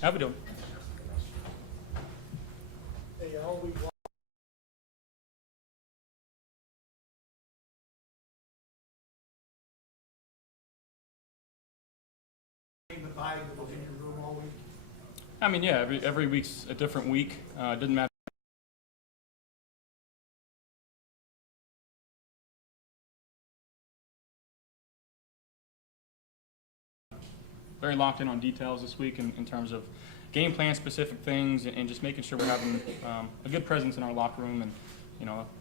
How we doing? Hey, all week long. The vibe that was in your room all week. I mean, yeah, every week's a different week. It doesn't matter. Very locked in on details this week in terms of game plan specific things and just making sure we're having a good presence in our locker room, and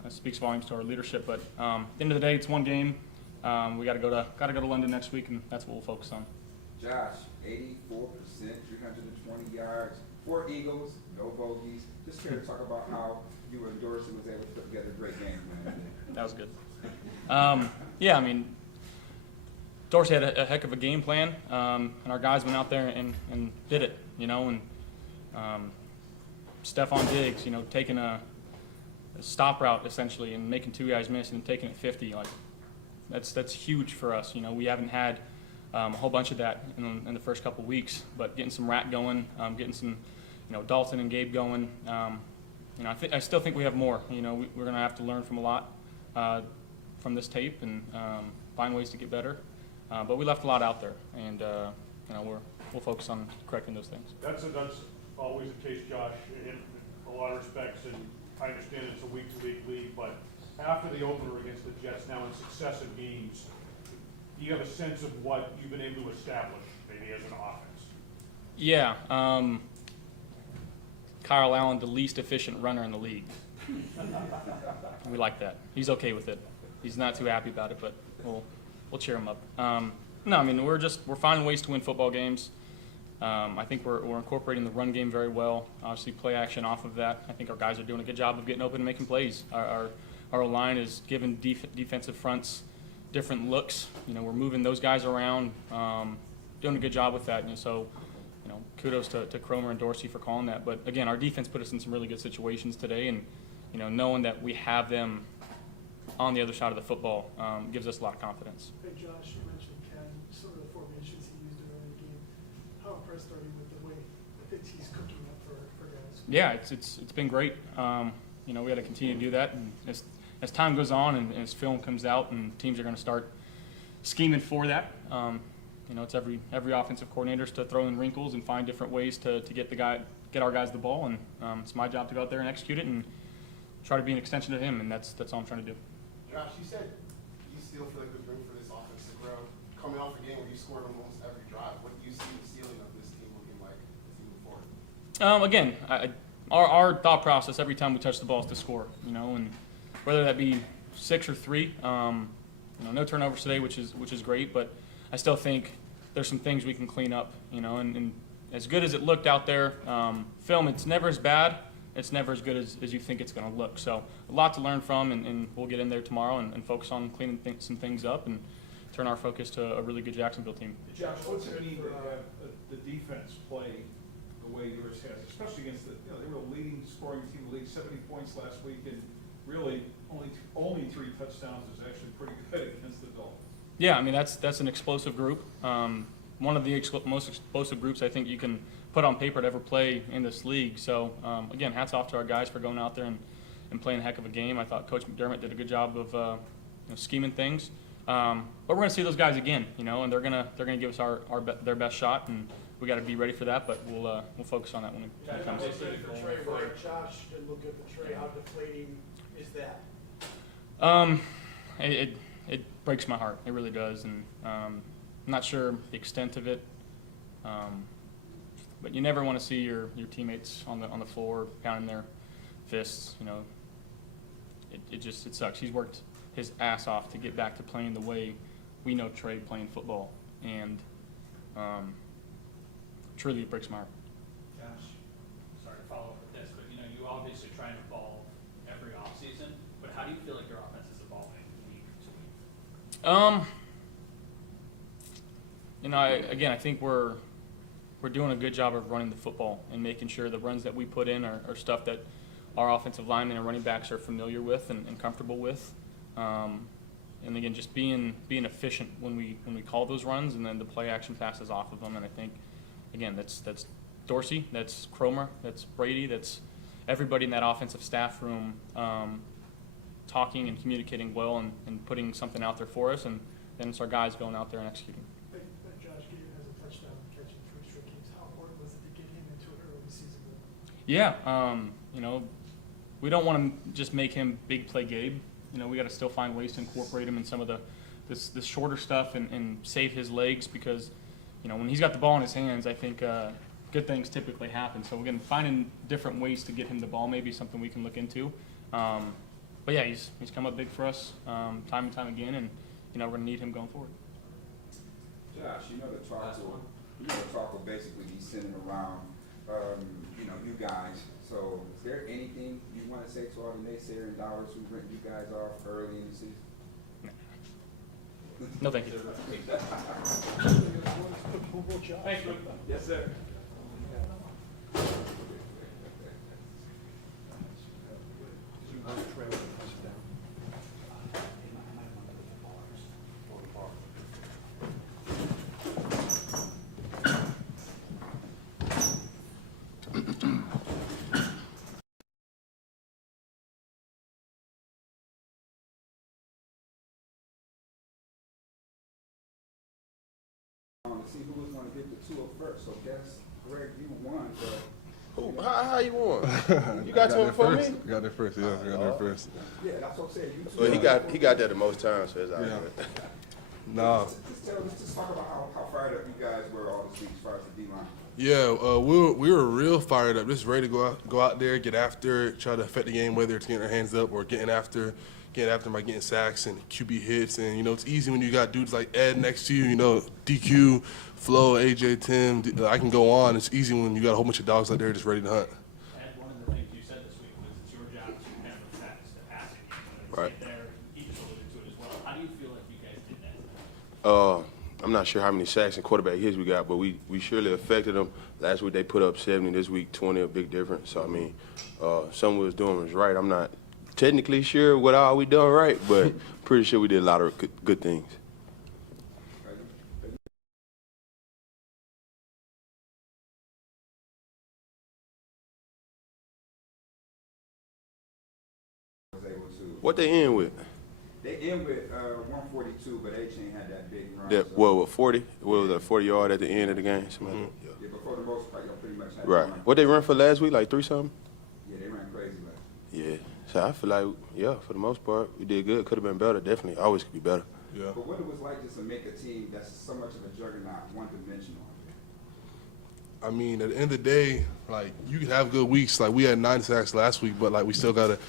that speaks volumes to our leadership. But at the end of the day, it's one game. We got to go to London next week, and that's what we'll focus on. Josh, 84%, 320 yards, 4 Eagles, no bogeys. Just here to talk about how you and Dorsey was able to put together a great game plan. That was good. Yeah, I mean, Dorsey had a heck of a game plan, and our guys went out there and did it, and Stephon Diggs, taking a stop route essentially and making 2 guys miss and taking it 50, like that's huge for us. We haven't had a whole bunch of that in the first couple weeks, but getting some Rapp going, getting some, Dalton and Gabe going, I still think we have more. We're going to have to learn from a lot from this tape and find ways to get better. But we left a lot out there, and we'll focus on correcting those things. That's always the case, Josh, in a lot of respects, and I understand it's a week-to-week league, but after the opener against the Jets now in successive games, do you have a sense of what you've been able to establish, maybe as an offense? Yeah, Kyle Allen, the least efficient runner in the league. We like that. He's okay with it. He's not too happy about it, but we'll cheer him up. No, I mean, we're finding ways to win football games. I think we're incorporating the run game very well. Obviously, play action off of that. I think our guys are doing a good job of getting open and making plays. Our line is giving defensive fronts different looks. We're moving those guys around, doing a good job with that. So, kudos to Cromer and Dorsey for calling that. But again, our defense put us in some really good situations today, and knowing that we have them on the other side of the football gives us a lot of confidence. Hey, Josh, you mentioned Ken, some of the formations he used during the game. How impressed are you with the way that he's cooking up for guys? Yeah, it's been great. We got to continue to do that, and as time goes on and as film comes out and teams are going to start scheming for that, it's every offensive coordinator's to throw in wrinkles and find different ways to get our guys the ball, and it's my job to go out there and execute it and try to be an extension of him, and that's all I'm trying to do. Josh, you said you still feel like there's room for this offense to grow. Coming off a game where you scored almost every drive, what do you see the ceiling of this team looking like as you move forward? Again, our thought process every time we touch the ball is to score, and whether that be 6 or 3, no turnovers today, which is great, but I still think there's some things we can clean up, and as good as it looked out there, film, it's never as bad. It's never as good as you think it's going to look. So a lot to learn from, and we'll get in there tomorrow and focus on cleaning some things up and turn our focus to a really good Jacksonville team. Josh, what's it mean to have the defense play the way yours has, especially against they were a leading scoring team in the league, 70 points last week, and really only 3 touchdowns is actually pretty good against the Dolphins. Yeah, I mean that's an explosive group. One of the most explosive groups I think you can put on paper to ever play in this league. So again, hats off to our guys for going out there and playing a heck of a game. I thought Coach McDermott did a good job of scheming things. But we're going to see those guys again, and they're gonna give us their best shot, and we got to be ready for that. But we'll focus on that when it comes. For Trey White, Josh didn't look good for Trey. How deflating is that? It breaks my heart. It really does, and I'm not sure the extent of it. But you never want to see your teammates on the floor pounding their fists. It sucks. He's worked his ass off to get back to playing the way we know Trey playing football, and truly it breaks my heart. Josh, sorry to follow up with this, but you obviously try and evolve every offseason, but how do you feel like your offense is evolving week to week? I think we're doing a good job of running the football and making sure the runs that we put in are stuff that our offensive linemen and running backs are familiar with and comfortable with. And again, just being efficient when we call those runs, and then the play action passes off of them. And I think, again, that's Dorsey, that's Cromer, that's Brady, that's everybody in that offensive staff room talking and communicating well and putting something out there for us, and then it's our guys going out there and executing. But Josh Gabe has a touchdown catching 3 straight games. How important was it to get him into an early season goal? Yeah, you know, we don't want to just make him big play Gabe. You know, we got to still find ways to incorporate him in some of this shorter stuff and save his legs, because, you know, when he's got the ball in his hands, I think good things typically happen. So again, finding different ways to get him the ball may be something we can look into. But yeah, he's come up big for us time and time again, and you know, we're gonna need him going forward. Josh, you know the talk will basically be centered around, you know, you guys. So is there anything you want to say to all the naysayers and dollars who written you guys off early in the season? No, thank you. Thanks, Luke. Yes, sir. See who was going to get the 2 up first. So guess, Greg, you won. Who? How you won? You got to him for me? Got there first, yeah. Got there first. Yeah, that's what I'm saying. You two. Well, he got there the most times, so it's all right. Nah. Just talk about how fired up you guys were all this week as far as the D-line. Yeah, we were real fired up. Just ready to go out there, get after it, try to affect the game, whether it's getting our hands up or getting after by getting sacks and QB hits. And, you know, it's easy when you got dudes like Ed next to you, you know, DQ, Flo, AJ, Tim. I can go on. It's easy when you got a whole bunch of dogs out there just ready to hunt. Ed, one of the things you said this week was it's your job to kind of affect the passing game. Right. Get there, he just alluded to it as well. How do you feel like you guys did that? I'm not sure how many sacks and quarterback hits we got, but we surely affected them. Last week they put up 70, this week 20, a big difference. So, I mean, something we was doing was right. I'm not technically sure what all we done right, but pretty sure we did a lot of good things. What they end with? They end with 142, but A-Chain had that big run. That, so. 40? What was that, 40 yard at the end of the game? Yeah, but for the most part, y'all pretty much had Right. What they run for last week, like 3-something? Yeah, they ran crazy last week. Yeah. So I feel like, yeah, for the most part, we did good. Could have been better, definitely. Always could be better. Yeah. But what it was like just to make a team that's so much of a juggernaut, one-dimensional. I mean, at the end of the day, like, you could have good weeks. Like, we had 9 sacks last week, but, like, we still got to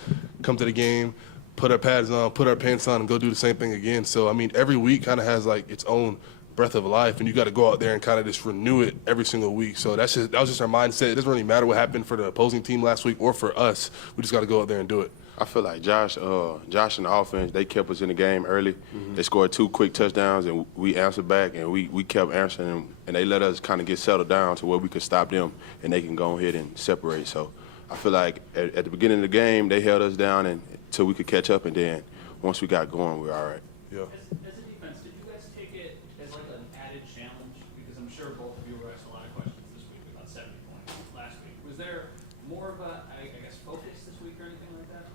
come to the game, put our pads on, put our pants on, and go do the same thing again. So, I mean, every week kind of has, like, its own breath of life, and you got to go out there and kind of just renew it every single week. So that was just our mindset. It doesn't really matter what happened for the opposing team last week or for us. We just got to go out there and do it. I feel like Josh and the offense, they kept us in the game early. They scored 2 quick touchdowns, and we answered back, and we kept answering them, and they let us kind of get settled down to where we could stop them, and they can go ahead and separate. So I feel like at the beginning of the game, they held us down until we could catch up, and then once we got going, we were all right. Yeah. As a defense, did you guys take it as like an added challenge? Because I'm sure both of you were asked a lot of questions this week about 70 points last week. Was there more of a, I guess, focus this week or anything like that?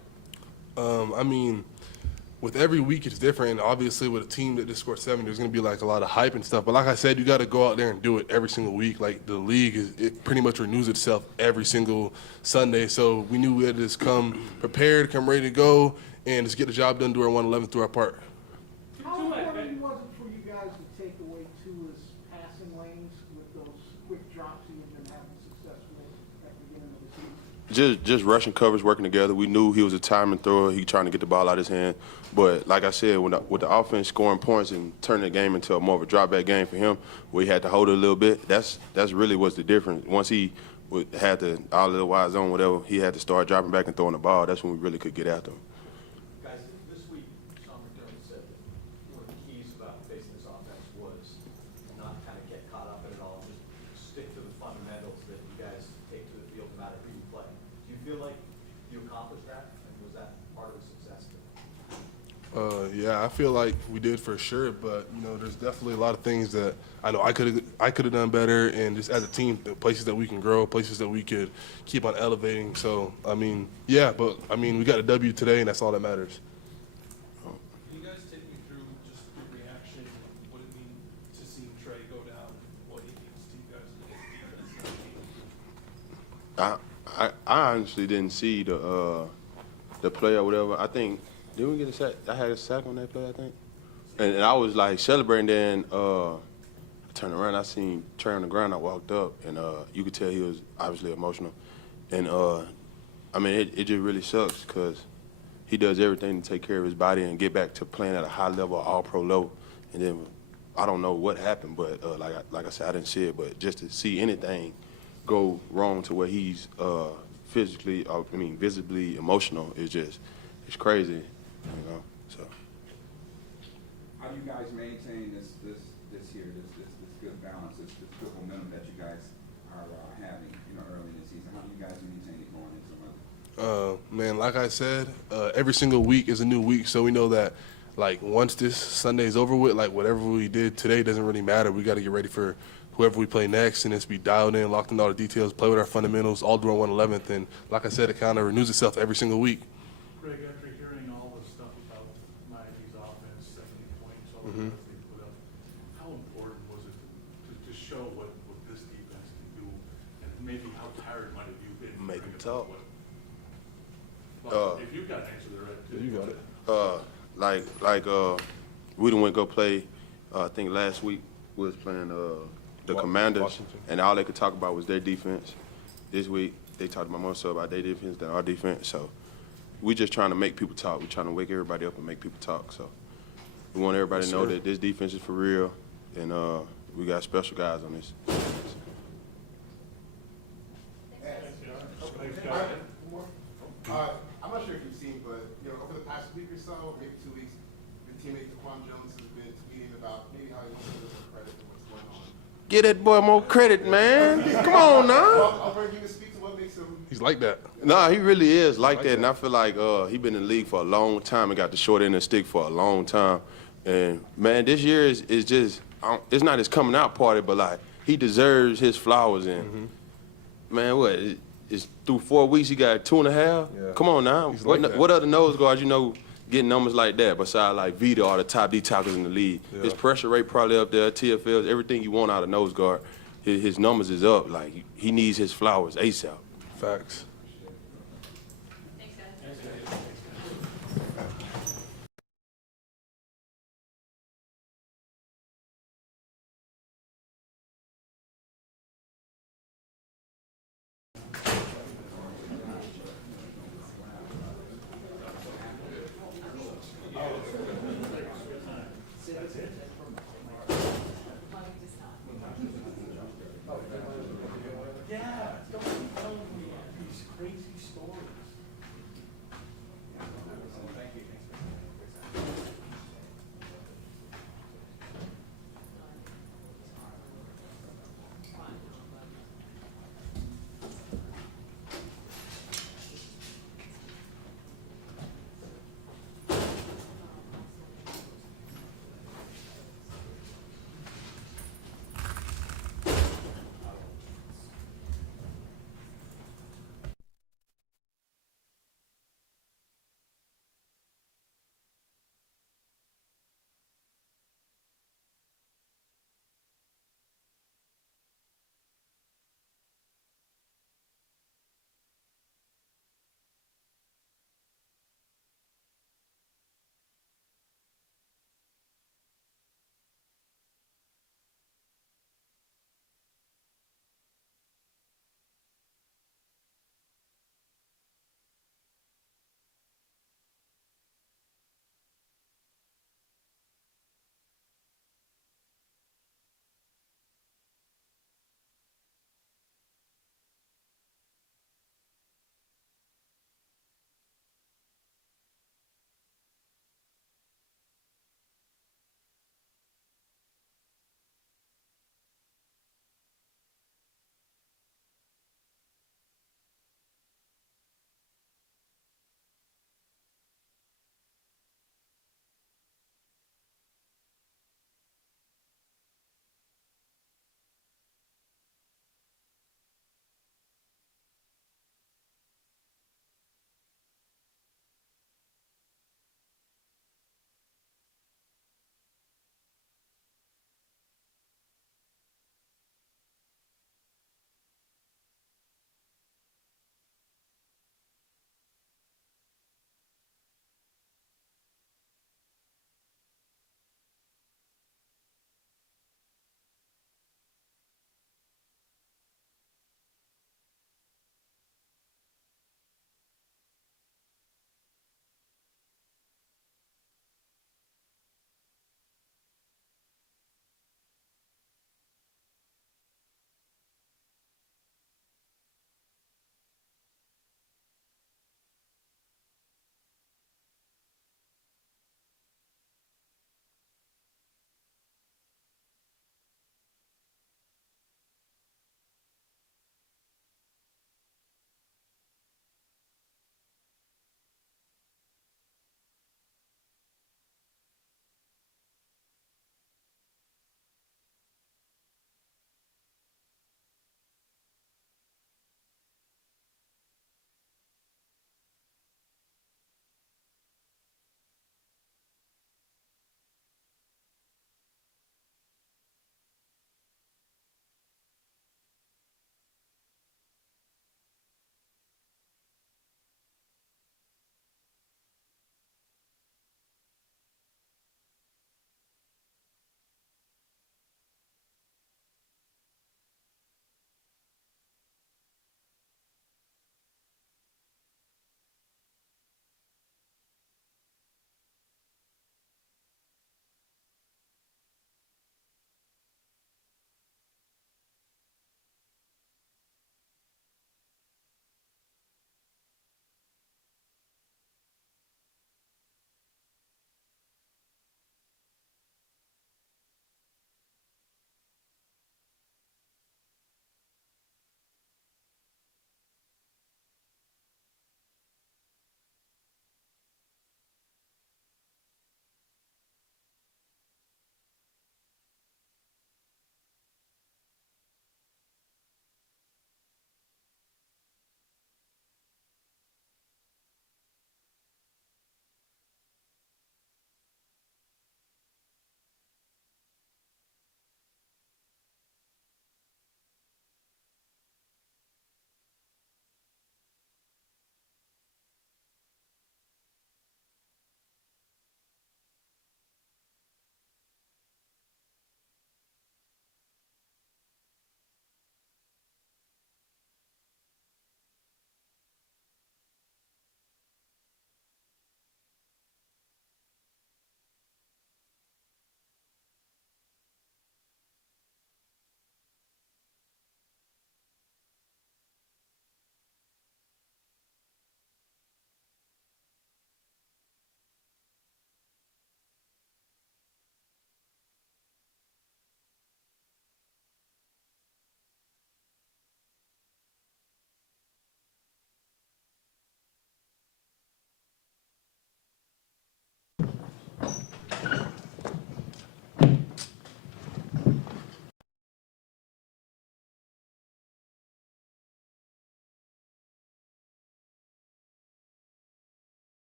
I mean, with every week it's different, and obviously with a team that just scored 7, there's going to be like a lot of hype and stuff. But like I said, you got to go out there and do it every single week. Like, the league, it pretty much renews itself every single Sunday. So we knew we had to just come prepared, come ready to go, and just get the job done, do our 111, do our part. How important was it for you guys to take away Tua's passing lanes with those quick drops he had been having success with at the beginning of the season? Just rushing coverage, working together. We knew he was a timing thrower. He trying to get the ball out of his hand. But like I said, with the offense scoring points and turning the game into more of a drop-back game for him, where he had to hold it a little bit, that's really what's the difference. Once he had to all of the wide zone, whatever, he had to start dropping back and throwing the ball. That's when we really could get after him. Guys, this week, Sean McDermott said that one of the keys about facing this offense was not kind of get caught up in it all, just stick to the fundamentals that you guys take to the field no matter who you play. Do you feel like you accomplished that, and was that part of the success? Yeah, I feel like we did for sure, but you know, there's definitely a lot of things that I know I could have done better, and just as a team, the places that we can grow, places that we could keep on elevating. So I mean, yeah, but I mean, we got a W today, and that's all that matters. Can you guys take me through just your reaction and what it means to see Trey go down, and what he means to you guys as a defense? I honestly didn't see the play or whatever. I think didn't we get a sack? I had a sack on that play, I think. And I was like celebrating. Then I turned around, I seen Trey on the ground. I walked up, and you could tell he was obviously emotional. And I mean, it just really sucks because he does everything to take care of his body and get back to playing at a high level, all-pro level. And then I don't know what happened, but like I said, I didn't see it. But just to see anything go wrong to where he's visibly emotional is just, it's crazy, you know. So. How do you guys maintain this good balance, this good momentum that you guys are having, you know, early in the season? How do you guys maintain it going into Monday? Man, like I said, every single week is a new week, so we know that, like, once this Sunday is over with, like, whatever we did today doesn't really matter. We got to get ready for whoever we play next, and just be dialed in, locked in all the details, play with our fundamentals, all during 111th, and like I said, it kind of renews itself every single week. Greg, after hearing all the stuff about Miami's offense, 70 points, all Mhm. the they put up, how important was it to show what this defense can do, and maybe how tired might have you been? Make bringing them talk. Well, if you've got an answer there, Ed, too. You got it. We done went go play. I think last week we was playing the Commanders, Washington. and all they could talk about was their defense. This week they talked about more so about their defense than our defense. So we just trying to make people talk. We're trying to wake everybody up and make people talk. So we want everybody to know that this defense is for real, and we got special guys on this. Thanks, guys. I'm not sure if you've seen, but you know, over the past week or so, maybe 2 weeks, your teammate DaQuan Jones has been tweeting about maybe how he wants to give credit for what's going on. Get that boy more credit, man. Come on now. I'll bring you to speak to what makes him. He's like that. Nah, he really is like that, and I feel like he been in the league for a long time and got the short end of the stick for a long time. And man, this year is just it's not his coming out party, but like he deserves his flowers. And man, what? It's through 4 weeks he got 2.5. Yeah. Come on now. He's like that. What other nose guards you know getting numbers like that besides like Vita or the top D tackles in the league? Yeah. His pressure rate probably up there. TFLs, everything you want out of nose guard. His numbers is up. Like he needs his flowers ASAP. Facts. Thanks, guys.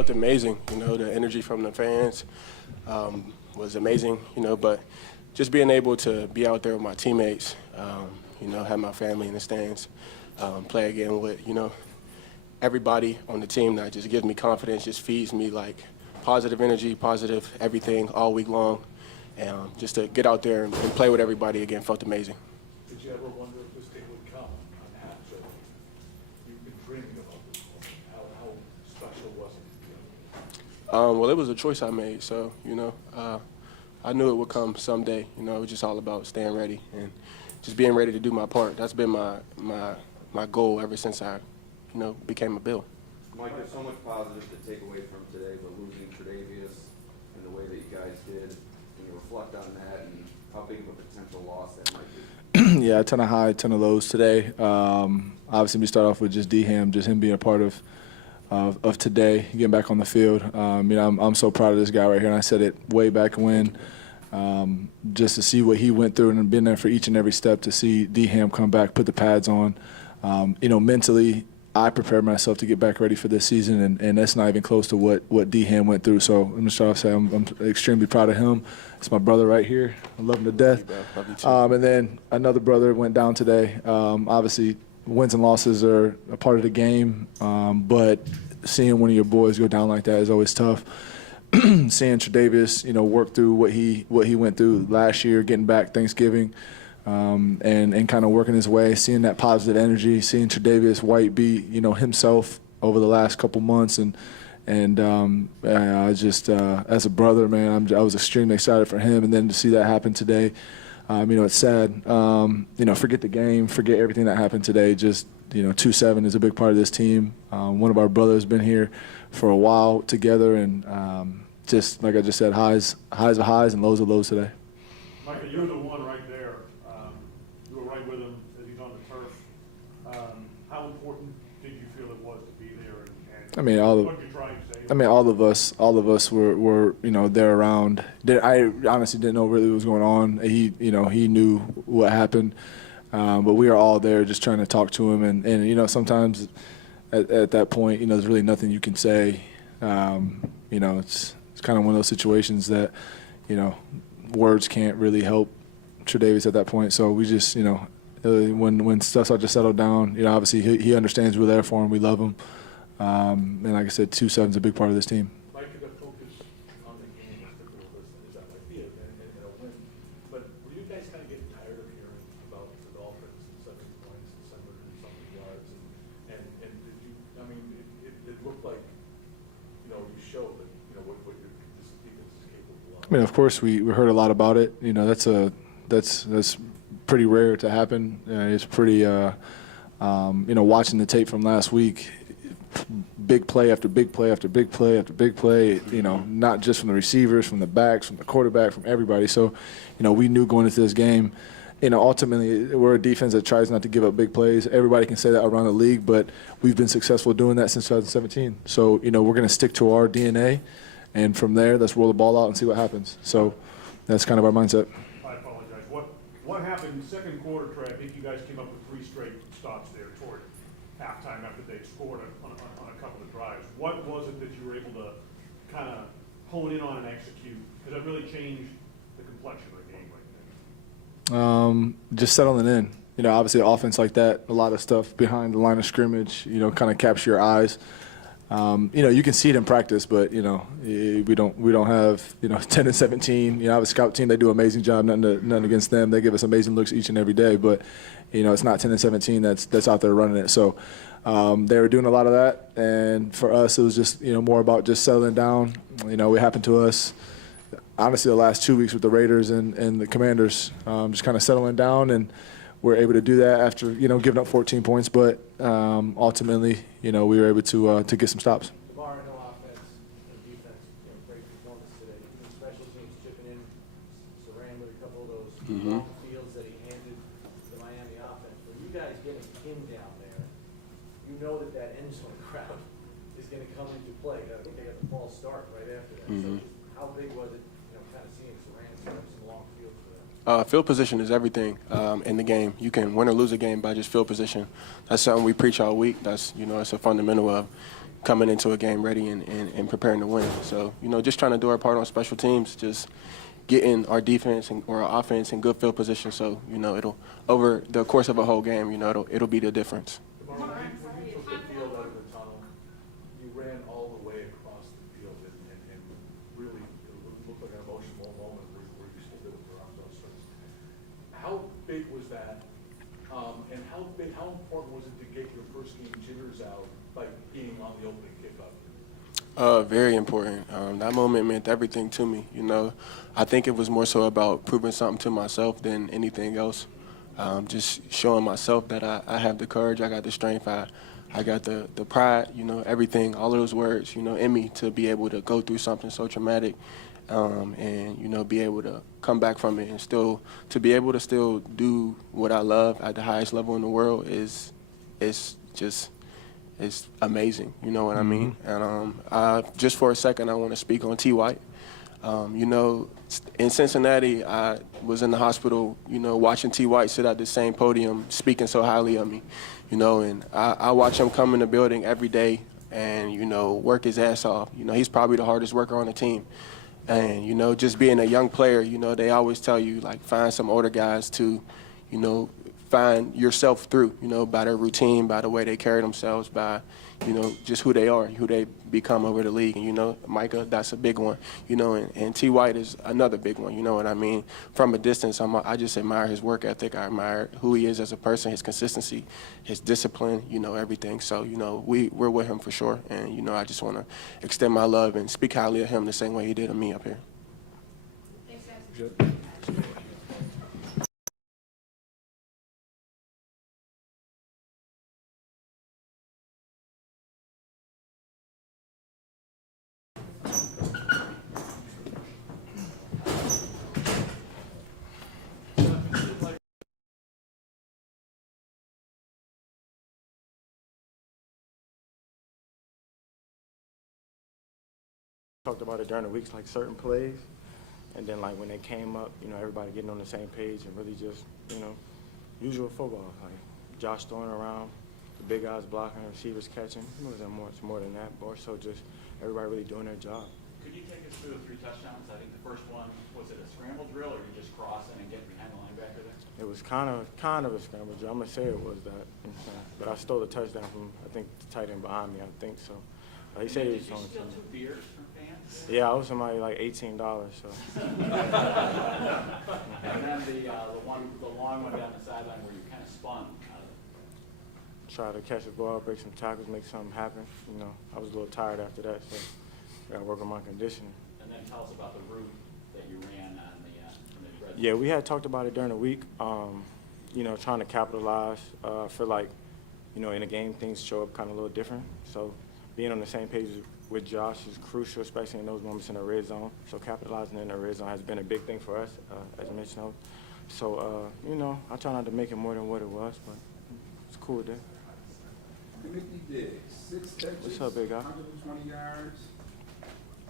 felt amazing. You know, the energy from the fans was amazing. You know, but just being able to be out there with my teammates, you know, have my family in the stands, play again with, you know, everybody on the team, that just gives me confidence, just feeds me like positive energy, positive everything all week long. And just to get out there and play with everybody again felt amazing. Did you ever wonder if this day would come on half? You've been dreaming about this moment. How special was it? Well, it was a choice I made, so, you know, I knew it would come someday. You know, it was just all about staying ready and just being ready to do my part. That's been my goal ever since I, you know, became a Bill. Mike, there's so much positive to take away from today, but losing Tre'Davious and the way that you guys did, can you reflect on that and how big of a potential loss that might be? Yeah, a ton of high, a ton of lows today. Obviously, we start off with just D-Ham, just him being a part of today, getting back on the field. You know, I'm so proud of this guy right here, and I said it way back when. Just to see what he went through and been there for each and every step, to see D-Ham come back, put the pads on. You know, mentally, I prepared myself to get back ready for this season, and that's not even close to what D-Ham went through. So I'm just trying to say I'm extremely proud of him. It's my brother right here. I love him to death. Love you too. And then another brother went down today. Obviously, wins and losses are a part of the game, but seeing one of your boys go down like that is always tough. Seeing Tre'Davious, you know, work through what he went through last year, getting back Thanksgiving, and kind of working his way, seeing that positive energy, seeing Tre'Davious White be, you know, himself over the last couple months, and I just as a brother, man, I was extremely excited for him, and then to see that happen today, you know, it's sad. You know, forget the game, forget everything that happened today. Just, you know, 2-7 is a big part of this team. One of our brothers been here for a while together, and just like I just said, highs are highs and lows are lows today. Michael, you're the one right there. You were right with him as he's on the turf. How important did you feel it was to be there? And I mean, what you're trying to say? I mean, all of us were you know, there around. I honestly didn't know really what was going on. He knew what happened, but we were all there just trying to talk to him, and you know, sometimes at that point, you know, there's really nothing you can say. You know, it's kind of one of those situations that, you know, words can't really help Tre'Davious at that point. So we just, you know, when stuff started to settle down, you know, obviously he understands we're there for him, we love him, and like I said, 2-7 is a big part of this team. Mike, the focus on the game, as difficult as that might be, and a win. But were you guys kind of getting tired of hearing about the Dolphins and 70 points and 700-something yards? And did you? I mean, it looked like, you know, you showed that, you know, what this defense is capable of. I mean, of course, we heard a lot about it. You know, that's pretty rare to happen. It's pretty, you know, watching the tape from last week, big play after big play after big play after big play, you know, not just from the receivers, from the backs, from the quarterback, from everybody. So, you know, we knew going into this game, you know, ultimately we're a defense that tries not to give up big plays. Everybody can say that around the league, but we've been successful doing that since 2017. So, you know, we're going to stick to our DNA, and from there, let's roll the ball out and see what happens. So that's kind of our mindset. I apologize. What happened in the second quarter, Trey? I think you guys came up with 3 straight stops there toward halftime after they scored on a couple of drives. What was it that you were able to kind of hone in on and execute? Because it really changed the complexion of the game right there. Just settling in. You know, obviously, an offense like that, a lot of stuff behind the line of scrimmage, you know, kind of capture your eyes. You know, you can see it in practice, but, you know, we don't have, you know, 10 and 17. You know, I have a scout team. They do an amazing job. Nothing against them. They give us amazing looks each and every day. But, you know, it's not 10 and 17 that's out there running it. So they were doing a lot of that. And for us, it was just, you know, more about just settling down. You know, it happened to us, honestly, the last 2 weeks with the Raiders and the Commanders, just kind of settling down. And we're able to do that after, you know, giving up 14 points. But ultimately, you know, we were able to get some stops. Damar, no offense, no defense, you know, great performance today. Even special teams chipping in, Saran with a couple of those long fields that he handed the Miami offense. When you guys getting him down there, you know that end zone crowd is going to come into play. I think they got the false start right after that. So how big was it, you know, kind of seeing Saran set up some long fields for them? Field position is everything in the game. You can win or lose a game by just field position. That's something we preach all week. That's, you know, it's a fundamental of, coming into a game ready and preparing to win. So, just trying to do our part on special teams, just getting our defense or our offense in good field position. So, it'll, over the course of a whole game, it'll be the difference. When you took the field out of the tunnel, you ran all the way across the field and really it looked like an emotional moment where you still did it for outdoors. How big was that? And how important was it to get your first game jitters out by being on the opening kickoff? Very important. That moment meant everything to me. I think it was more so about proving something to myself than anything else. Just showing myself that I have the courage, I got the strength, I got the pride, everything, all of those words, in me to be able to go through something so traumatic and, be able to come back from it and still, to be able to still do what I love at the highest level in the world is it's amazing, you know what I mean? And just for a second, I want to speak on T. White. In Cincinnati, I was in the hospital, watching T. White sit at the same podium speaking so highly of me, and I watch him come in the building every day and, work his ass off. He's probably the hardest worker on the team. And, just being a young player, they always tell you, like, find some older guys to, find yourself through, by their routine, by the way they carry themselves, by, just who they are, who they become over the league. And, Micah, that's a big one, and T. White is another big one, you know what I mean? From a distance, I just admire his work ethic. I admire who he is as a person, his consistency, his discipline, everything. So, we're with him for sure. And, I just want to extend my love and speak highly of him the same way he did of me up here. Thanks, guys. Good. Talked about it during the weeks, like certain plays, and then like when they came up, everybody getting on the same page and really just, usual football, like Josh throwing around, the big guys blocking, receivers catching. It's more than that, more so just everybody really doing their job. Could you take us through the 3 touchdowns? I think the first one, was it a scramble drill or you just crossing and get behind the linebacker there? It was kind of a scramble drill. I'm gonna say it was that, but I stole the touchdown from I think the tight end behind me. I think so. He said he was Did you on steal the 2 beers from fans? Yeah, I owe somebody like $18. So. And then the long one down the sideline where you kind of spun out of it. Try to catch the ball, break some tackles, make something happen. I was a little tired after that, so I got to work on my conditioning. And then tell us about the route that you ran on the red. Yeah, we had talked about it during the week. Trying to capitalize. I feel like, in a game, things show up kind of a little different. So being on the same page with Josh is crucial, especially in those moments in the red zone. So capitalizing in the red zone has been a big thing for us, as I mentioned. So, I try not to make it more than what it was, but it's cool there. Mickey Diggs, 6 catches, What's up, big guy? 120 yards,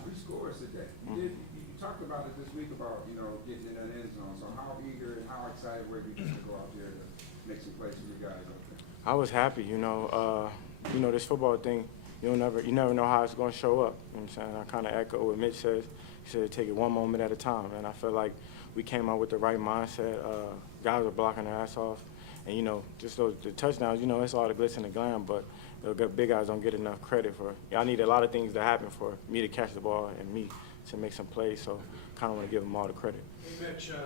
3 scores today. You talked about it this week about, getting in that end zone. So how eager and how excited were you just to go out there to make some plays for you guys out there? I was happy, this football thing, you never know how it's going to show up. You know what I'm saying? I kind of echo what Mitch says. He said take it one moment at a time, and I feel like we came out with the right mindset. Guys are blocking their ass off, and just the touchdowns. It's all the glitz and the glam, but the big guys don't get enough credit for. I need a lot of things to happen for me to catch the ball and me to make some plays. So kind of want to give them all the credit. Hey, Mitch, Josh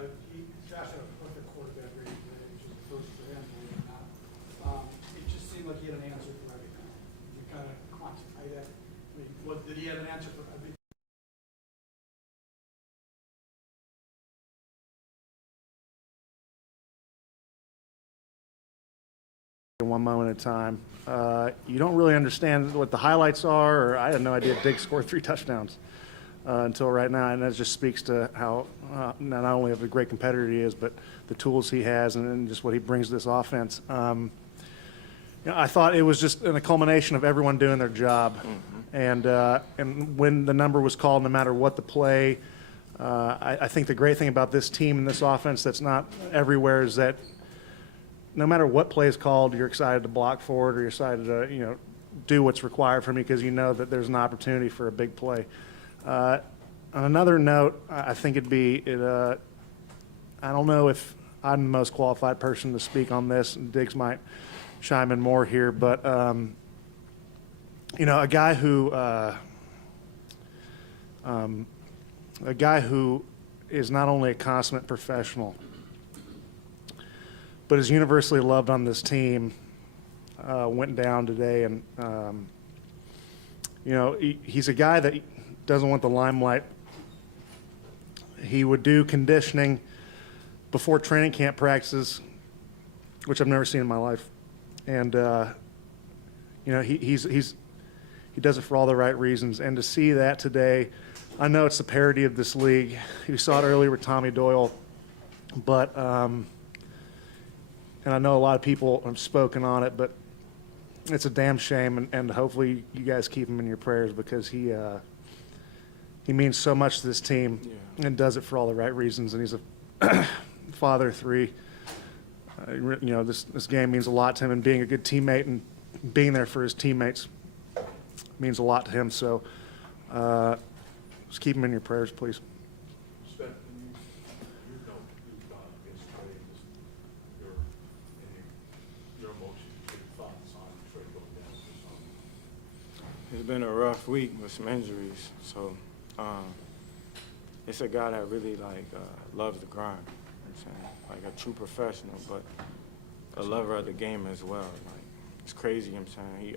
had a perfect quarterback rating, which is the first for him, believe it or not. It just seemed like he had an answer for everything. You kind of quantify that. I mean, did he have an answer for everything? One moment at a time. You don't really understand what the highlights are, or I had no idea Diggs scored 3 touchdowns until right now, and that just speaks to how not only of a great competitor he is, but the tools he has and just what he brings to this offense. I thought it was just a culmination of everyone doing their job, and when the number was called, no matter what the play, I think the great thing about this team and this offense that's not everywhere is that no matter what play is called, you're excited to block for it, or you're excited to, do what's required from you because you know that there's an opportunity for a big play. On another note, I think I don't know if I'm the most qualified person to speak on this, and Diggs might chime in more here, but you know, a guy who is not only a consummate professional, but is universally loved on this team, went down today, and you know, he's a guy that doesn't want the limelight. He would do conditioning before training camp practices, which I've never seen in my life, and you know, he does it for all the right reasons. And to see that today, I know it's the parody of this league. You saw it earlier with Tommy Doyle, but and I know a lot of people have spoken on it, but it's a damn shame, and hopefully you guys keep him in your prayers because he means so much to this team and does it for all the right reasons. And he's a father of three. You know, this game means a lot to him, and being a good teammate and being there for his teammates means a lot to him. So just keep him in your prayers, please. Steph, you know you've gone against Trey, your emotions, your thoughts on Trey going down this summer. It's been a rough week with some injuries, so it's a guy that really loves the grind. You know what I'm saying? Like a true professional, but a lover of the game as well. Like it's crazy. You know what I'm saying?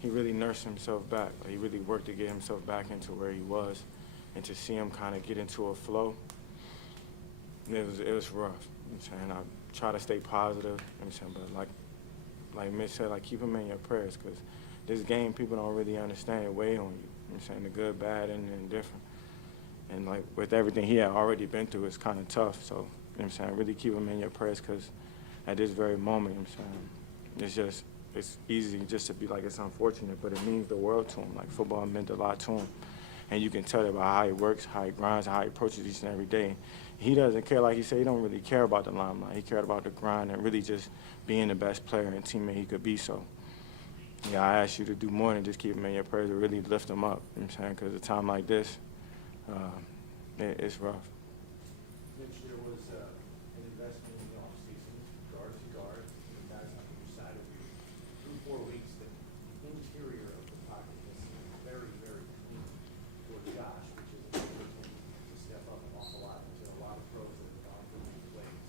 He really nursed himself back. Like, he really worked to get himself back into where he was, and to see him kind of get into a flow, it was rough. You know what I'm saying? I try to stay positive. You know what I'm saying? But like Mitch said, keep him in your prayers, because this game, people don't really understand it weigh on you. You know what I'm saying? The good, bad, and indifferent. And like with everything he had already been through, it's kind of tough. So, you know what I'm saying? Really keep him in your prayers, because at this very moment, you know what I'm saying, it's easy just to be like, it's unfortunate, but it means the world to him. Like, football meant a lot to him. And you can tell it by how he works, how he grinds, how he approaches each and every day. He doesn't care, like he said, he don't really care about the limelight. He cared about the grind and really just being the best player and teammate he could be. So, yeah, I ask you to do more than just keep him in your prayers, to really lift him up, you know what I'm saying? Because a time like this, it's rough. Mitch, there was an investment in the offseason, guard to guard, and guys on each side of you. Through 4 weeks, the interior of the pocket has seemed very, very clean for Josh, which is encouraging to step up an awful lot. There's a lot of pros that have gone through these plays.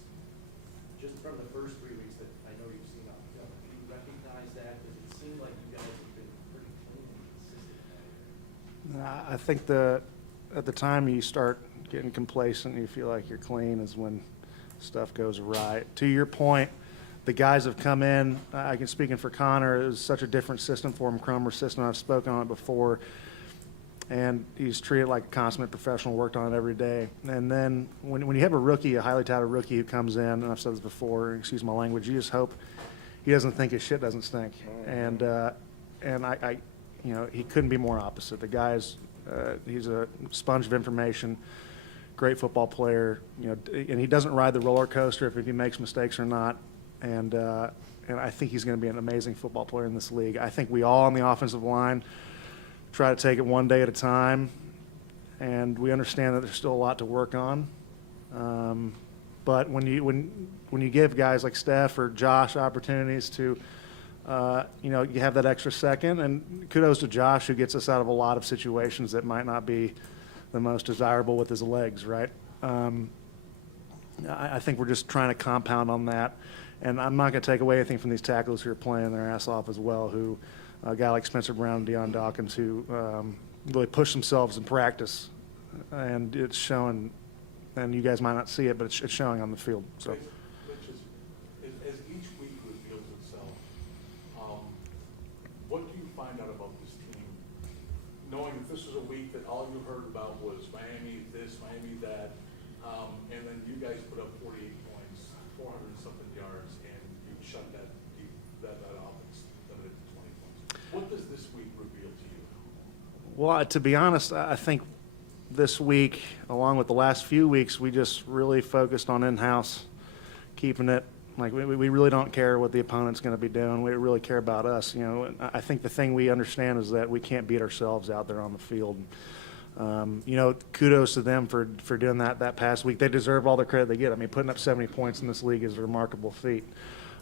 Just from the first 3 weeks that I know you've seen on film, do you recognize that? Does it seem like you guys have been pretty clean and consistent in that area? I think at the time you start getting complacent and you feel like you're clean is when stuff goes right. To your point, the guys have come in. I can speak in for Connor. It was such a different system for him, Cromer's system. I've spoken on it before. And he's treated like a consummate professional, worked on it every day. And then when you have a rookie, a highly touted rookie who comes in, and I've said this before, excuse my language, you just hope he doesn't think his shit doesn't stink. And I you know, he couldn't be more opposite. The guy's he's a sponge of information, great football player, you know, and he doesn't ride the roller coaster if he makes mistakes or not. And I think he's going to be an amazing football player in this league. I think we all on the offensive line try to take it one day at a time, and we understand that there's still a lot to work on. But when you give guys like Steph or Josh opportunities to you know, you have that extra second, and kudos to Josh, who gets us out of a lot of situations that might not be the most desirable with his legs, right? I think we're just trying to compound on that, and I'm not going to take away anything from these tackles who are playing their ass off as well, who a guy like Spencer Brown and Dayon Dawkins, who really push themselves in practice, and it's showing, and you guys might not see it, but it's showing on the field. So. As each week reveals itself, what do you find out about this team, knowing that this is a week that all you heard about was Miami this, Miami that, and then you guys put up 48 points, 400 and something yards, and you shut that offense, limited to 20 points. What does this week reveal to you? Well, to be honest, I think this week, along with the last few weeks, we just really focused on in-house, keeping it Like, we really don't care what the opponent's going to be doing. We really care about us. You know, I think the thing we understand is that we can't beat ourselves out there on the field. You know, kudos to them for doing that past week. They deserve all the credit they get. I mean, putting up 70 points in this league is a remarkable feat.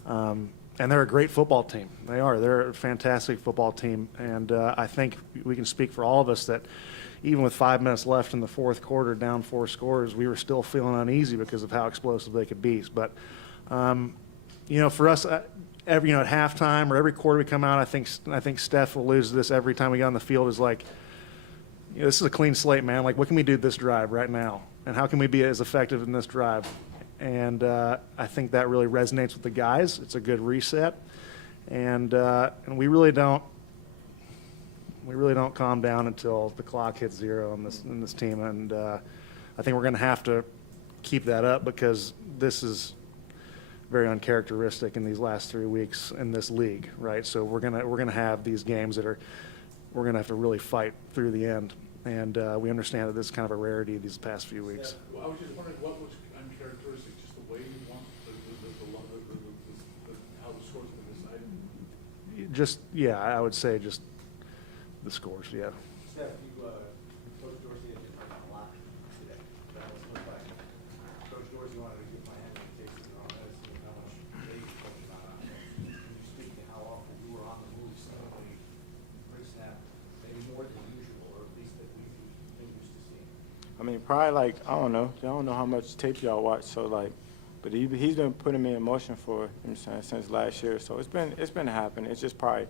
And they're a great football team. They are. They're a fantastic football team. And I think we can speak for all of us that even with 5 minutes left in the fourth quarter, down 4 scores, we were still feeling uneasy because of how explosive they could be. But, you know, for us, at halftime or every quarter we come out, I think Steph will lose this every time we get on the field, is like, you know, this is a clean slate, man. Like, what can we do this drive right now? And how can we be as effective in this drive? And I think that really resonates with the guys. It's a good reset. And we really don't calm down until the clock hits 0 in this team. And I think we're going to have to keep that up, because this is very uncharacteristic in these last 3 weeks in this league, right? So we're gonna have these games that we're gonna have to really fight through the end. And we understand that this is kind of a rarity these past few weeks. Well, I was just wondering, what was uncharacteristic? Just the way you want how the scores were decided? Just, yeah, I would say just the scores, yeah. Steph, Coach Dorsey had just a lot today. That was looked like Coach Dorsey wanted to give Miami a taste of their own medicine, how much they coached on it. Can you speak to how often you were on the move suddenly, quick snap, maybe more than usual, or at least that we've been used to seeing? I mean, probably like, I don't know how much tape y'all watch, so like, but he's been putting me in motion for, you know what I'm saying, since last year. So it's been happening. It's just probably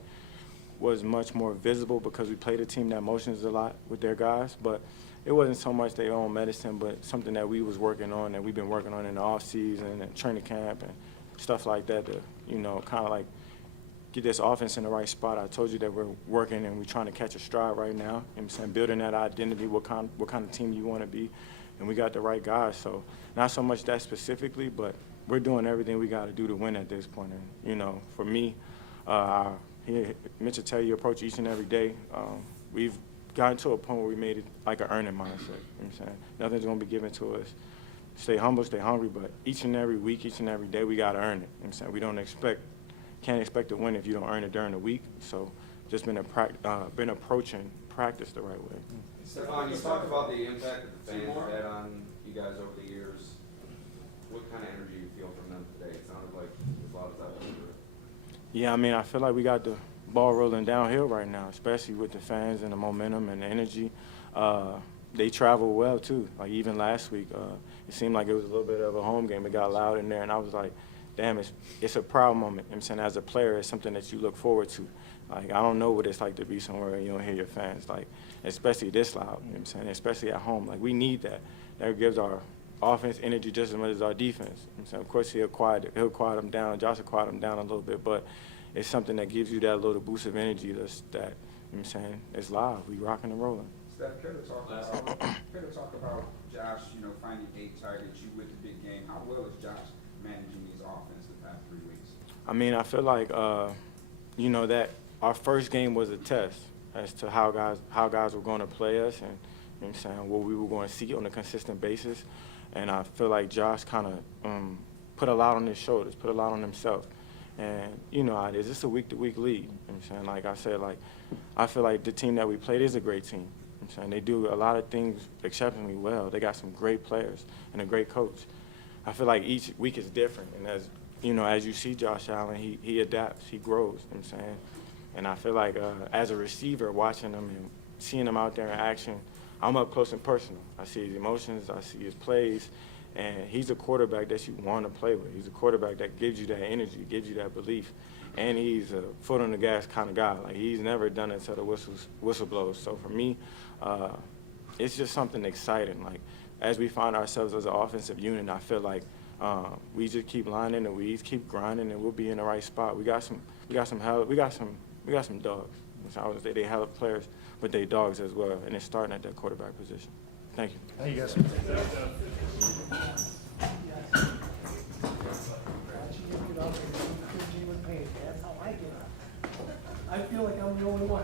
was much more visible because we played a team that motions a lot with their guys, but it wasn't so much their own medicine, but something that we was working on, and we've been working on in the off season and training camp and stuff like that to, you know, kind of like get this offense in the right spot. I told you that we're working and we're trying to catch a stride right now. You know what I'm saying? Building that identity, what kind of team you want to be, and we got the right guys. So not so much that specifically, but we're doing everything we got to do to win at this point. And, you know, for me, Mitch will tell you, approach each and every day. We've gotten to a point where we made it like an earning mindset. You know what I'm saying? Nothing's going to be given to us. Stay humble, stay hungry, but each and every week, each and every day, we got to earn it. You know what I'm saying? We can't expect to win if you don't earn it during the week. So just been approaching practice the right way. Stephon, you talked about the impact that the fans have had on you guys over the years. What kind of energy you feel from them today? It sounded like there's a lot of that over it. Yeah, I mean, I feel like we got the ball rolling downhill right now, especially with the fans and the momentum and the energy. They travel well, too. Like, even last week, it seemed like it was a little bit of a home game. It got loud in there, and I was like, damn, it's a proud moment. You know what I'm saying? As a player, it's something that you look forward to. Like, I don't know what it's like to be somewhere and you don't hear your fans, like, especially this loud, you know what I'm saying? Especially at home. Like, we need that. That gives our offense energy just as much as our defense. You know what I'm saying? Of course, he'll quiet them down. Josh will quiet them down a little bit, but it's something that gives you that little boost of energy that, you know what I'm saying, it's live. We rocking and rolling. Steph, care to talk about Josh, you know, finding 8 targets, you with the big game. How well is Josh managing these offense the past 3 weeks? I mean, I feel like, you know, that our first game was a test as to how guys were going to play us and, you know what I'm saying, what we were going to see on a consistent basis. And I feel like Josh kind of put a lot on his shoulders, put a lot on himself. And you know how it is. It's a week-to-week league. You know what I'm saying? Like I said, like, I feel like the team that we played is a great team. You know what I'm saying? They do a lot of things exceptionally well. They got some great players and a great coach. I feel like each week is different. And as you know, as you see Josh Allen, he adapts, he grows. You know what I'm saying? And I feel like as a receiver, watching him and seeing him out there in action, I'm up close and personal. I see his emotions, I see his plays, and he's a quarterback that you want to play with. He's a quarterback that gives you that energy, gives you that belief, and he's a foot on the gas kind of guy. Like, he's never done it until the whistle blows. So for me, it's just something exciting. Like, as we find ourselves as an offensive unit, I feel like we just keep lining the weeds, keep grinding, and we'll be in the right spot. We got some dogs. So I would say they hell of players, but they dogs as well, and it's starting at that quarterback position. Thank you. Thank you, guys. I feel like I'm the only one.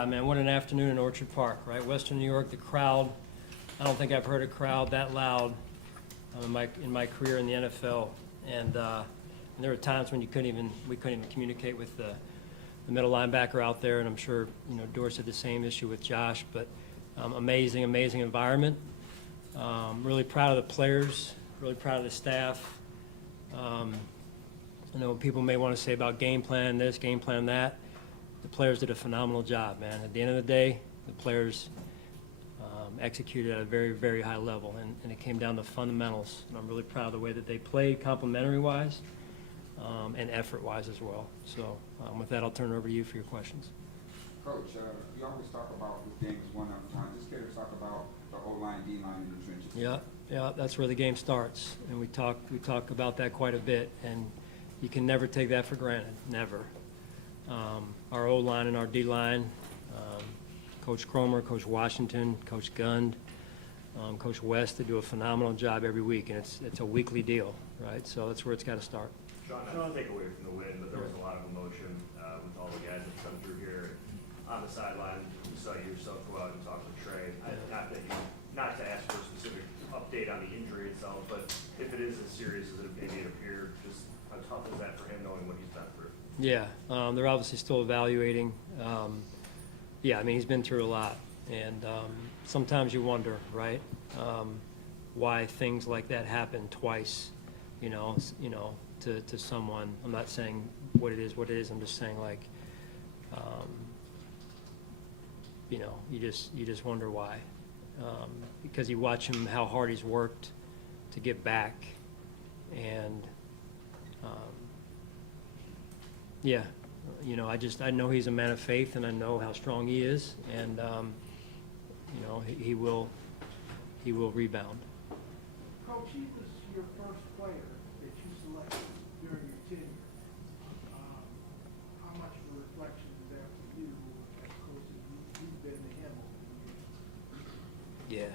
God, man, what an afternoon in Orchard Park, right? Western New York, the crowd. I don't think I've heard a crowd that loud in my career in the NFL. And there were times when we couldn't even communicate with the middle linebacker out there, and I'm sure Doris had the same issue with Josh. But amazing environment. Really proud of the players. Really proud of the staff. I know people may want to say about game plan this, game plan that. The players did a phenomenal job, man. At the end of the day, the players executed at a very, very high level, and it came down to fundamentals. And I'm really proud of the way that they played, complementary-wise, and effort-wise as well. So with that, I'll turn it over to you for your questions. Coach, you always talk about this game is one at a time. Just care to talk about the O-line, D-line in the trenches. Yeah, that's where the game starts, and we talk about that quite a bit, and you can never take that for granted, never. Our O-line and our D-line, Coach Cromer, Coach Washington, Coach Gund, Coach West, they do a phenomenal job every week, and it's a weekly deal, right? So that's where it's got to start. Sean, not to take away from the win, but there was a lot of emotion with all the guys that come through here. On the sideline, you saw yourself go out and talk with Trey. Not to ask for a specific update on the injury itself, but if it is as serious as it maybe it appeared, just how tough is that for him knowing what he's been through? Yeah, they're obviously still evaluating. Yeah, I mean, he's been through a lot, and sometimes you wonder, right, why things like that happen twice, to someone. I'm not saying what it is. I'm just saying, like, you just wonder why, because you watch him, how hard he's worked to get back, and yeah, I know he's a man of faith, and I know how strong he is, and he will rebound. Coach, he was your first player that you selected during your tenure. How much of a reflection is that for you, as coach, as you've been to him over the years?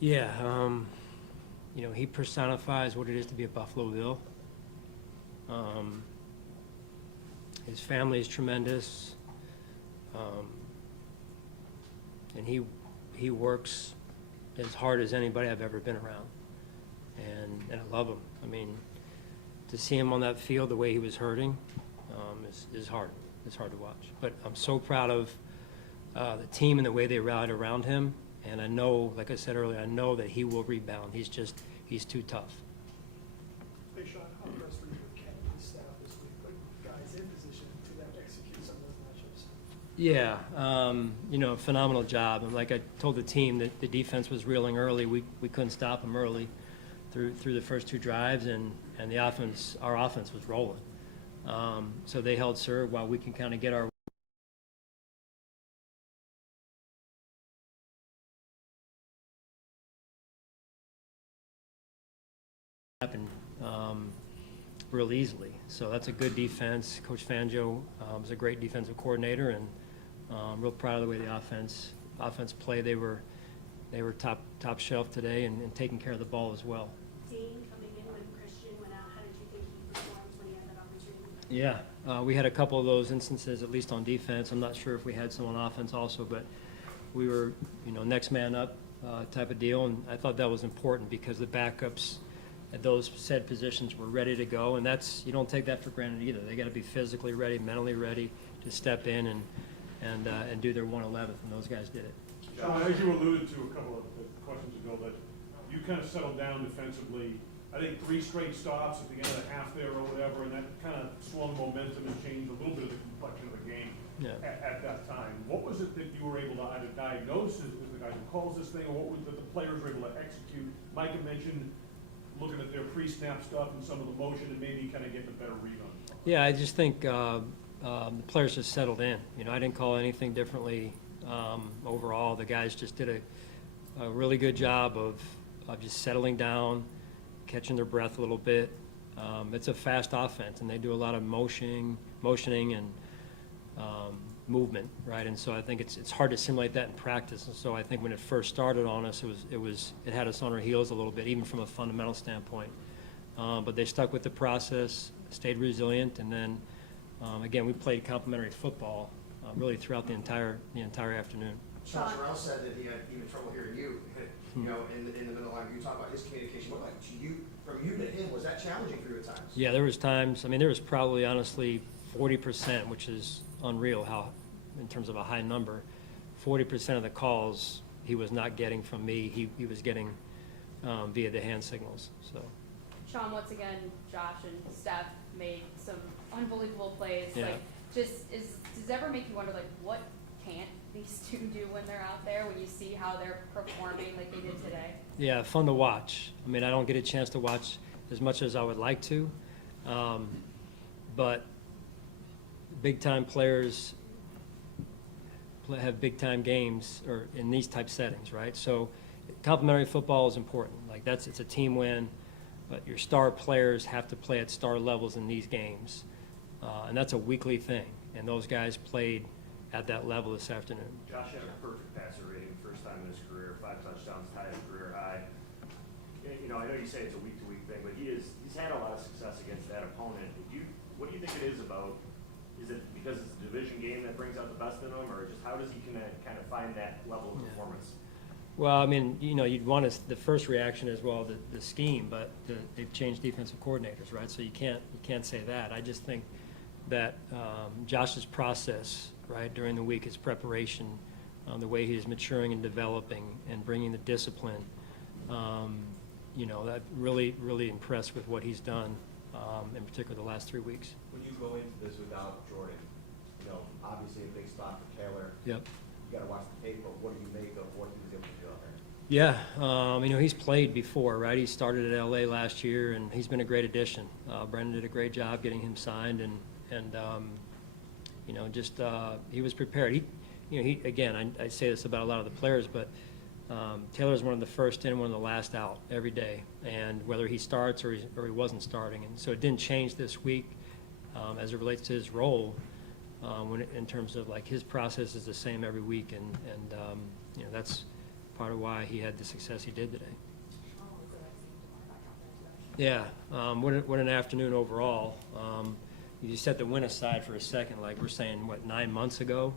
Yeah, he personifies what it is to be a Buffalo Bill. His family is tremendous, and he works as hard as anybody I've ever been around, and I love him. I mean, to see him on that field the way he was hurting is hard. It's hard to watch. But I'm so proud of the team and the way they rallied around him, and I know, like I said earlier, I know that he will rebound. He's too tough. Hey, Sean, how impressed were you with Ken and his staff this week? Putting guys in position to have to execute some of those matchups? Yeah, phenomenal job. And like I told the team, that the defense was reeling early. We couldn't stop them early through the first two drives, and our offense was rolling. So they held serve while we can kind of get our happen real easily. So that's a good defense. Coach Fangio is a great defensive coordinator, and real proud of the way the offense played. They were top shelf today and taking care of the ball as well. Dean coming in when Christian went out, how did you think he performed when he had that opportunity? Yeah, we had a couple of those instances, at least on defense. I'm not sure if we had some on offense also, but we were, next man up type of deal, and I thought that was important because the backups at those said positions were ready to go, and you don't take that for granted either. They got to be physically ready, mentally ready to step in and do their 111th, and those guys did it. Sean, as you alluded to a couple of questions ago, that you kind of settled down defensively. I think 3 straight stops at the end of the half there or whatever, and that kind of swung momentum and changed a little bit of the complexion of the game at that time. What was it that you were able to either diagnose as the guy who calls this thing, or what was it that the players were able to execute? Mike had mentioned looking at their pre-snap stuff and some of the motion and maybe kind of getting a better read on it. Yeah, I just think the players just settled in. I didn't call anything differently overall. The guys just did a really good job of just settling down, catching their breath a little bit. It's a fast offense, and they do a lot of motioning and movement, right? And so I think it's hard to simulate that in practice. And so I think when it first started on us, it had us on our heels a little bit, even from a fundamental standpoint. But they stuck with the process, stayed resilient, and then Again, we played complementary football really throughout the entire afternoon. Josh Rouse said that he had even trouble hearing you, you know, in the middle of the line. You talk about his communication. What, like, to you, from you to him, was that challenging for you at times? Yeah, there was times, I mean, there was probably honestly 40%, which is unreal how, in terms of a high number, 40% of the calls he was not getting from me, he was getting via the hand signals, so. Sean, once again, Josh and Steph made some unbelievable plays. Yeah. Like, does it ever make you wonder, like, what can't these two do when they're out there, when you see how they're performing like they did today? Yeah, fun to watch. I mean, I don't get a chance to watch as much as I would like to, but big-time players have big-time games or in these type settings, right? So complementary football is important. Like, it's a team win, but your star players have to play at star levels in these games, and that's a weekly thing, and those guys played at that level this afternoon. Josh had a perfect passer rating, first time in his career, 5 touchdowns, tied a career high. You know, I know you say it's a week-to-week thing, but he's had a lot of success against that opponent. What do you think it is about? Is it because it's a division game that brings out the best in him, or just how does he kind of find that level of performance? Well, I mean, you know, you'd want to, the first reaction is, well, the scheme, but they've changed defensive coordinators, right? So you can't say that. I just think that Josh's process, right, during the week, his preparation, the way he's maturing and developing and bringing the discipline, you know, that really impressed with what he's done, in particular the last 3 weeks. When you go into this without Jordan, you know, obviously a big spot for Taylor. Yep. You got to watch the tape, but what do you make of what he was able to do out there? Yeah, you know, he's played before, right? He started at LA last year, and he's been a great addition. Brendan did a great job getting him signed, and you know, just he was prepared. Again, I say this about a lot of the players, but Taylor's one of the first in, one of the last out every day, and whether he starts or he wasn't starting, and so it didn't change this week as it relates to his role. In terms of like his process is the same every week, and you know, that's part of why he had the success he did today. Yeah, what an afternoon overall. You set the win aside for a second, like we're saying, what, 9 months ago?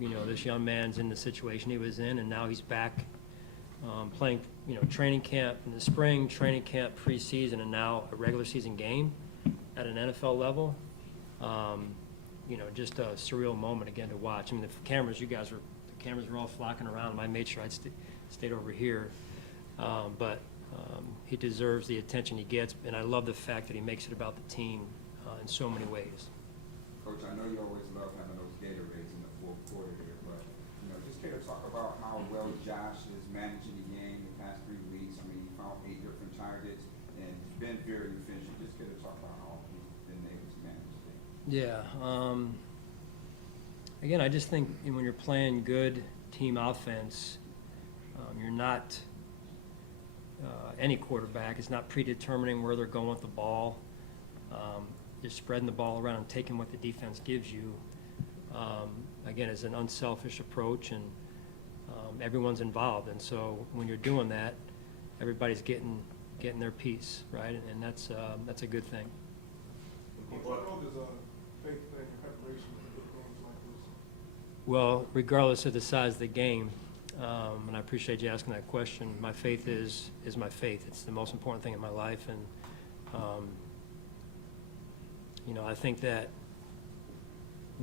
You know, this young man's in the situation he was in, and now he's back playing, you know, training camp in the spring, training camp preseason, and now a regular season game at an NFL level. You know, just a surreal moment again to watch. I mean, the cameras were all flocking around him. I made sure I stayed over here, but he deserves the attention he gets, and I love the fact that he makes it about the team in so many ways. Coach, I know you always love having those Gatorades in the fourth quarter here, but, you know, just care to talk about how well Josh is managing the game the past 3 weeks. I mean, he found 8 different targets and been very efficient. Just care to talk about how he's been able to manage the game. Yeah. Again, I just think when you're playing good team offense, you're not any quarterback is not predetermining where they're going with the ball. You're spreading the ball around and taking what the defense gives you. Again, it's an unselfish approach, and everyone's involved. And so when you're doing that, everybody's getting their piece, right? And that's a good thing. What role does faith play in your preparation for big games like this? Well, regardless of the size of the game, and I appreciate you asking that question, my faith is my faith. It's the most important thing in my life, and you know, I think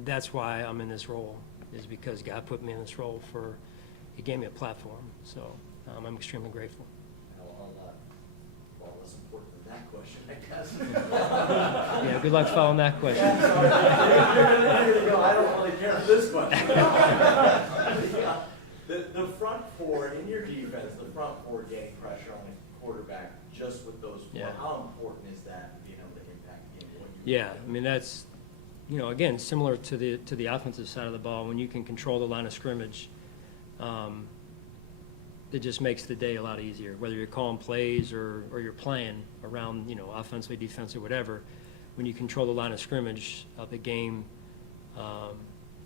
that's why I'm in this role, is because God put me in this role He gave me a platform. So I'm extremely grateful. Well, less important than that question, I guess. Yeah, good luck following that question. There you go. I don't really care for this question. The front four in your defense, the front four getting pressure on the quarterback just with those four. Yeah. How important is that being able to impact the game? Yeah, I mean, that's, you know, again, similar to the offensive side of the ball. When you can control the line of scrimmage, it just makes the day a lot easier. Whether you're calling plays or you're playing around, you know, offensively, defensively, whatever. When you control the line of scrimmage, the game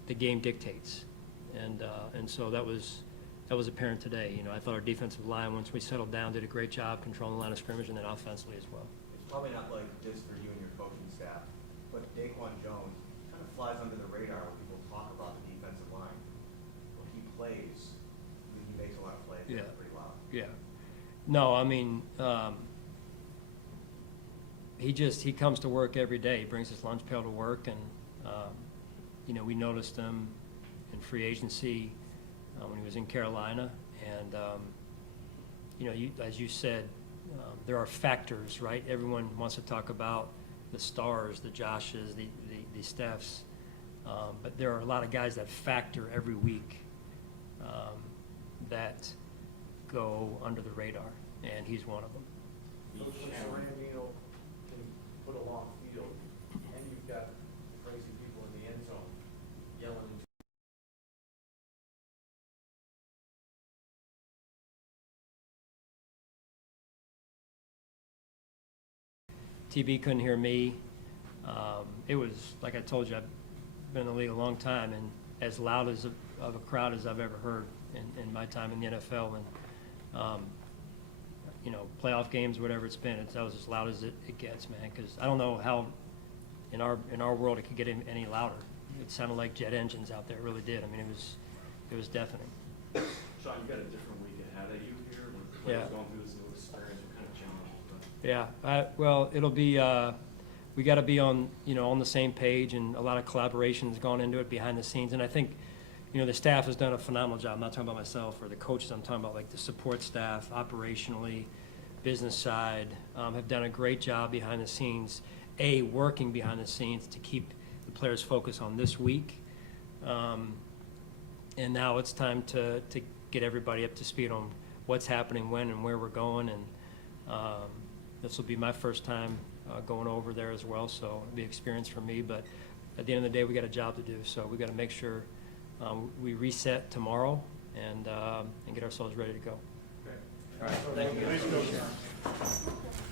dictates, and so that was apparent today. You know, I thought our defensive line, once we settled down, did a great job controlling the line of scrimmage, and then offensively as well. It's probably not like this for you and your coaching staff, but DaQuan Jones kind of flies under the radar when people talk about the defensive line. When he plays, he makes a lot of plays. Yeah. Pretty loud. Yeah. No, I mean, he comes to work every day. He brings his lunch pail to work, and you know, we noticed him in free agency when he was in Carolina, and you know, as you said, there are factors, right? Everyone wants to talk about the stars, the Joshes, the Stephs, but there are a lot of guys that factor every week that go under the radar, and he's one of them. Coach Sarandino can put a long field, and you've got crazy people in the end zone yelling. TB couldn't hear me. It was, like I told you, I've been in the league a long time, and as loud of a crowd as I've ever heard in my time in the NFL. And, you know, playoff games, whatever it's been, that was as loud as it gets, man, because I don't know how in our world it could get any louder. It sounded like jet engines out there. It really did. I mean, it was deafening. Sean, you got a different week ahead of you here with players going through this new experience. What kind of challenges? Yeah, well, it'll be we got to be on the same page, and a lot of collaboration has gone into it behind the scenes. And I think, you know, the staff has done a phenomenal job. I'm not talking about myself or the coaches. I'm talking about like the support staff, operationally, business side, have done a great job behind the scenes. Working behind the scenes to keep the players focused on this week, and now it's time to get everybody up to speed on what's happening, when, and where we're going. And this will be my first time going over there as well, so it'll be an experience for me. But at the end of the day, we got a job to do, so we got to make sure we reset tomorrow and get ourselves ready to go. Okay. All right. Thank you.